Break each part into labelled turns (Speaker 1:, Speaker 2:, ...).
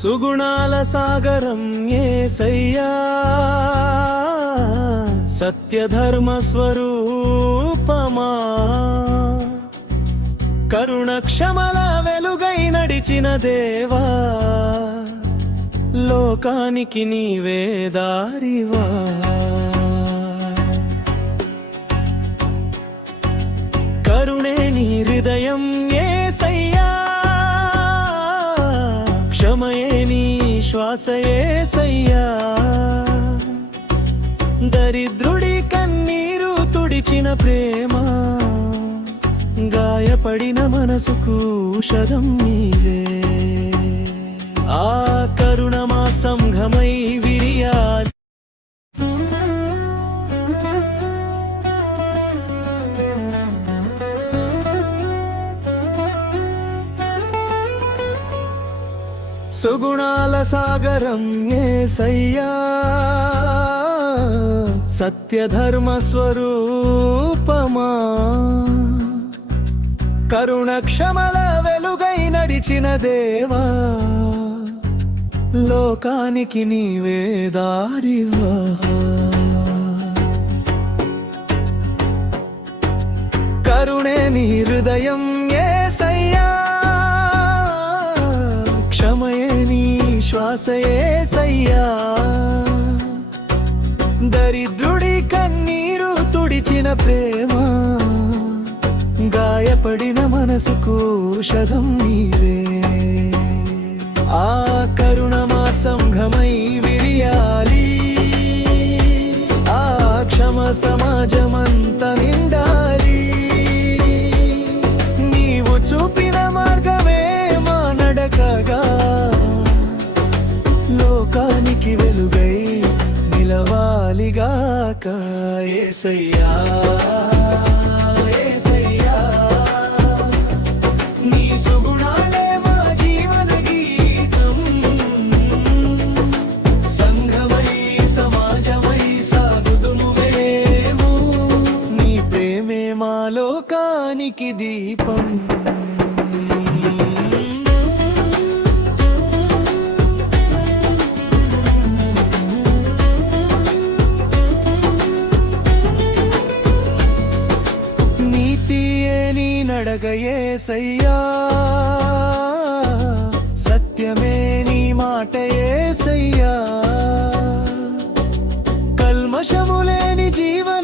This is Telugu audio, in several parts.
Speaker 1: సుగుణాల సాగరం ఏసయ్యా సత్యధర్మ స్వరూపమా. కరుణ క్షమల వెలుగై నడిచిన దేవా లోకానికి నీవే దారివా. కరుణే నీ హృదయం ఏసయ్యా క్షమయే నీ శ్వాస ఏసయ్యా దరిద్రుడి కన్నీరు తుడిచిన ప్రేమ. గాయపడిన మనసుకు షదం నీవే. ఆ కరుణమా సంఘమై విరియాలి. సుగుణాల సాగరం ఏసయ్యా సత్యధర్మ స్వరూపమా. కరుణ క్షమల వెలుగై నడిచిన దేవా. లోకానికి నీవే దారివా కరుణే నీ హృదయం ఏసయ్యా క్షమయే నీ శ్వాస ఏసయ్యా దరిద్రుడి కన్నీరు తుడిచిన ప్రేమ. గాయపడిన మనసుకు షదం నీవే. ఆ సంఘమై విరియాలి. ఆ క్షమ సమాజమంత నిండాలి. నీవు చూపిన మార్గమే మా నడకగా. లోకానికి వెలుగై నిలవాలిగాక ఏసయ్యా. దీపం. నీతియే నీ నడగయే సయ్యా సత్యమే నీ మాటయే సయ్యా. కల్మషములేని జీవన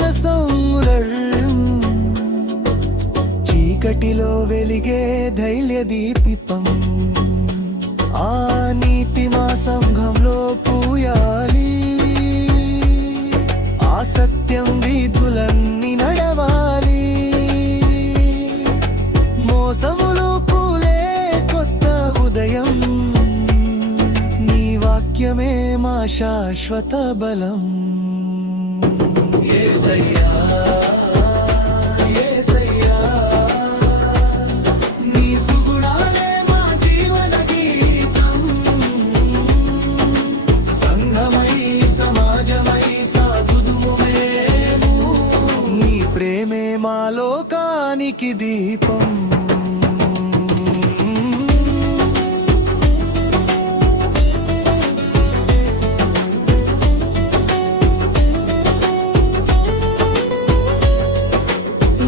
Speaker 1: చీకటిలో వెలిగే ధైర్య దీపం ఆ నీతి మా సంఘంలో పూయాలి. ఆ సత్యం వీధులన్నీ నడవాలి. మోసములు పూలే కొత్త ఉదయం నీ వాక్యమే మా శాశ్వత బలం. ఏ సయ్యా లోకానికి దీపం.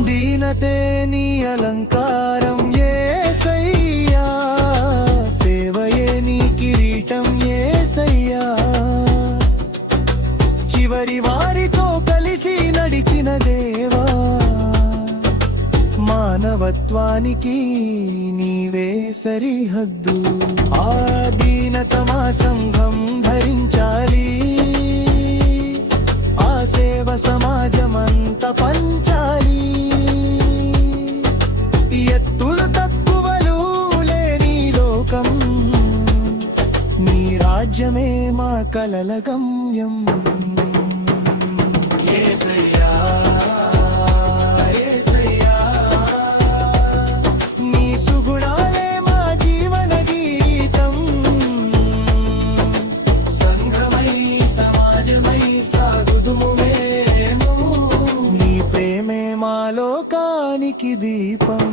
Speaker 1: దీనతే నీ అలంకారం ఏసయ్యా సేవయే నీ కిరీటం ఏసయ్యా చివరి మానవత్వానికి నీవే సరిహద్దు. ఆదీనతమా సంఘం ధరించాలి. ఆ సేవ సమాజమంత పంచాలి. ఎత్తులు తక్కువలు లేని లోకం. నీ రాజ్యమే మా కలల గమ్యం. యేసయ్యా, యేసయ్యా, మా దీపం.